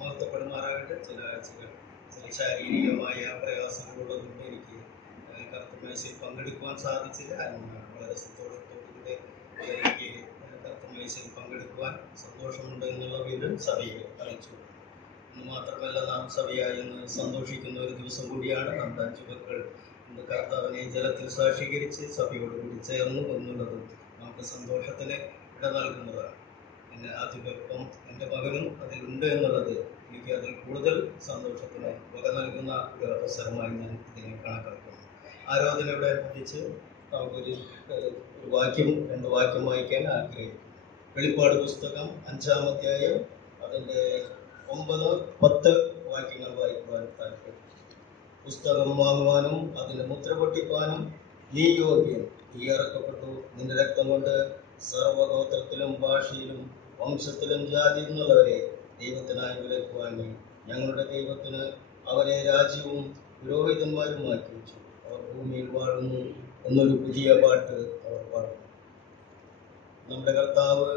മഹത്വപ്പെടുമാറാകട്ടെ. ചില ആഴ്ചകൾ ചില ശാരീരികമായ പ്രയാസങ്ങളുള്ളതുകൊണ്ട് എനിക്ക് കർത്തമേശയിൽ പങ്കെടുക്കുവാൻ സാധിച്ചില്ല. വളരെ സന്തോഷത്തോടുകൂടെ എനിക്ക് കർത്തമേശയിൽ പങ്കെടുക്കുവാൻ സന്തോഷമുണ്ട് എന്നുള്ള വീണ്ടും സഭയെ അറിയിച്ചു. എന്ന് മാത്രമല്ല, നാം സഭയായി ഇന്ന് സന്തോഷിക്കുന്ന ഒരു ദിവസം കൂടിയാണ്. നമ്മുടെ 5 മക്കൾ ഇന്ന് കർത്താവിനെ ജലത്തിൽ സാക്ഷീകരിച്ച് സഭയോടുകൂടി ചേർന്നു എന്നുള്ളതും നമുക്ക് സന്തോഷത്തിന് ഇട നൽകുന്നതാണ്. എൻ്റെ ആദ്യവർക്കും എൻ്റെ മകനും അതിലുണ്ട് എന്നുള്ളത് എനിക്ക് അതിൽ കൂടുതൽ സന്തോഷത്തിന് വക നൽകുന്ന ഒരു അവസരമായി ഞാൻ ഇതിനെ കണക്കാക്കുന്നു. ആരാധനയോടനുബന്ധിച്ച് നമുക്കൊരു വാക്യം 2 വാക്യം വായിക്കാൻ ആഗ്രഹിക്കുന്നു. വെളിപ്പാട് പുസ്തകം 5-ാം അധ്യായം അതിൻ്റെ 9, 10 വാക്യങ്ങൾ വായിക്കുവാൻ താല്പര്യം. പുസ്തകം വാങ്ങുവാനും അതിൻ്റെ മുദ്ര പൊട്ടിക്കുവാനും നീ യോഗ്യൻ. നീ ഇറക്കപ്പെട്ടു. നിന്റെ രക്തം കൊണ്ട് സർവഗോത്രത്തിലും ഭാഷയിലും വംശത്തിലും ജാതി എന്നുള്ളവരെ ദൈവത്തിനായി വിലക്ക് വാങ്ങി. ഞങ്ങളുടെ ദൈവത്തിന് അവരെ രാജ്യവും പുരോഹിതന്മാരുമാക്കി വെച്ചു. അവർ ഭൂമിയിൽ വാഴുന്നു എന്നൊരു പുതിയ പാട്ട് അവർ പാടുന്നു. നമ്മുടെ കർത്താവ്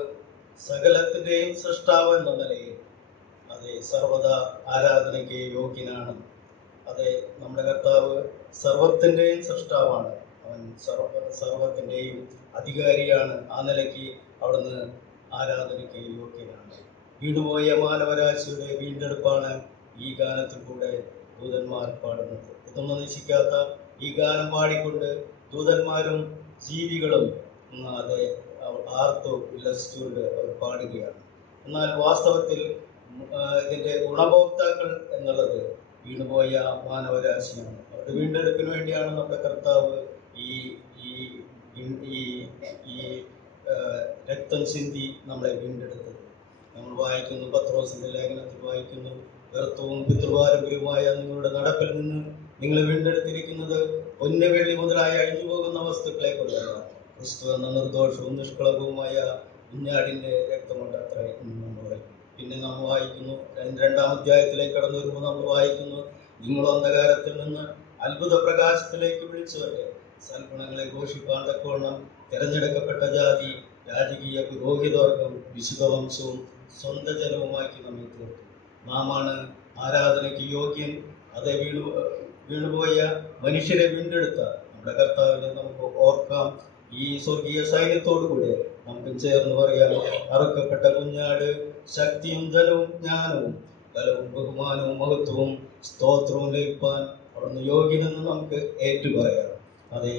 സകലത്തിൻ്റെയും സൃഷ്ടാവ് എന്ന നിലയിൽ അതെ സർവദാ ആരാധനയ്ക്ക് യോഗ്യനാണ്. അതെ, നമ്മുടെ കർത്താവ് സർവത്തിൻ്റെയും സൃഷ്ടാവാണ്. അവൻ സർവത്തിൻ്റെയും അധികാരിയാണ്. ആ നിലയ്ക്ക് അവിടുന്ന് ആരാധനയ്ക്ക് യോഗ്യനാണ്. വീണുപോയ മാനവരാശിയുടെ വീണ്ടെടുപ്പാണ് ഈ ഗാനത്തിൽ കൂടെ ദൂതന്മാർ പാടുന്നത്. ഇതൊന്നും നശിക്കാത്ത ഈ ഗാനം പാടിക്കൊണ്ട് ദൂതന്മാരും ജീവികളും അതെ ആർത്തു ഉല്ലസിച്ചുകൊണ്ട് അവർ പാടുകയാണ്. എന്നാൽ വാസ്തവത്തിൽ ഇതിൻ്റെ ഗുണഭോക്താക്കൾ എന്നുള്ളത് വീണുപോയ മാനവരാശിയാണ്. അവരുടെ വീണ്ടെടുപ്പിന് വേണ്ടിയാണ് നമ്മുടെ കർത്താവ് ഈ രക്തം ചിന്തി നമ്മളെ വീണ്ടെടുത്തത്. നമ്മൾ വായിക്കുന്നു, പത്രോസിന്റെ ലേഖനത്തിൽ വായിക്കുന്നു, വ്യർത്ഥവും പിതൃപാരമ്പര്യവുമായ നിങ്ങളുടെ നടപ്പിൽ നിന്ന് നിങ്ങളെ വീണ്ടെടുത്തിരിക്കുന്നത് പൊന്ന് വെള്ളി മുതലായി അഴിഞ്ഞു പോകുന്ന വസ്തുക്കളെ കൊണ്ടല്ല, ക്രിസ്തു എന്ന നിർദോഷവും നിഷ്കളങ്കവുമായ കുഞ്ഞാടിൻ്റെ രക്തം കൊണ്ട് അത്ര നമ്മൾ പറയും. പിന്നെ നമ്മൾ വായിക്കുന്നു, 2-ാം അധ്യായത്തിലേക്ക് കടന്നു വരുമ്പോൾ നമ്മൾ വായിക്കുന്നു, നിങ്ങൾ അന്ധകാരത്തിൽ നിന്ന് അത്ഭുത പ്രകാശത്തിലേക്ക് വിളിച്ചവരെ സൽഗുണങ്ങളെ ഘോഷിപ്പാൻ തക്കവണ്ണം തിരഞ്ഞെടുക്കപ്പെട്ട ജാതി, രാജകീയ പുരോഹിതവർഗം, വിശുദ്ധ വംശവും സ്വന്തം ജനവുമാക്കി നമ്മെ തീർത്തു. നാമാണ് ആരാധനയ്ക്ക് യോഗ്യൻ. അതേ വീണുപോയ മനുഷ്യരെ വീണ്ടെടുത്ത നമ്മുടെ കർത്താവിനെ നമുക്ക് ഓർക്കാം. ഈ സ്വർഗീയ സൈന്യത്തോടുകൂടെ നമുക്ക് ചേർന്ന് പറയാം, അറുക്കപ്പെട്ട കുഞ്ഞാട് ശക്തിയും ധനവും ജ്ഞാനവും ബലവും ബഹുമാനവും മഹത്വവും സ്തോത്രവും ലഭിപ്പാൻ അവിടുന്ന് യോഗ്യനെന്ന് നമുക്ക് ഏറ്റുപറയാം. അതേ,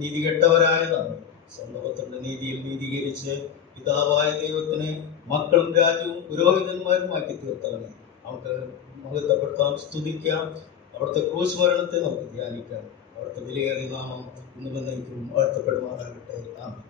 നീതികെട്ടവരായ നമ്മൾ സ്വന്തത്തിന്റെ നീതിയിൽ നീതീകരിച്ച് പിതാവായ ദൈവത്തിനെ മക്കളും രാജ്യവും പുരോഹിതന്മാരുമാക്കി തീർത്തവനെ നമുക്ക് മഹത്വപ്പെടുത്താം, സ്തുതിക്കാം. അവിടുത്തെ ക്രൂശ് മരണത്തെ നമുക്ക് ധ്യാനിക്കാം. അവിടുത്തെ വിലയേറിയ നാമം ഇന്നും എന്നേക്കും വാഴ്ത്തപ്പെടുമാറാകട്ടെ. ആമേൻ.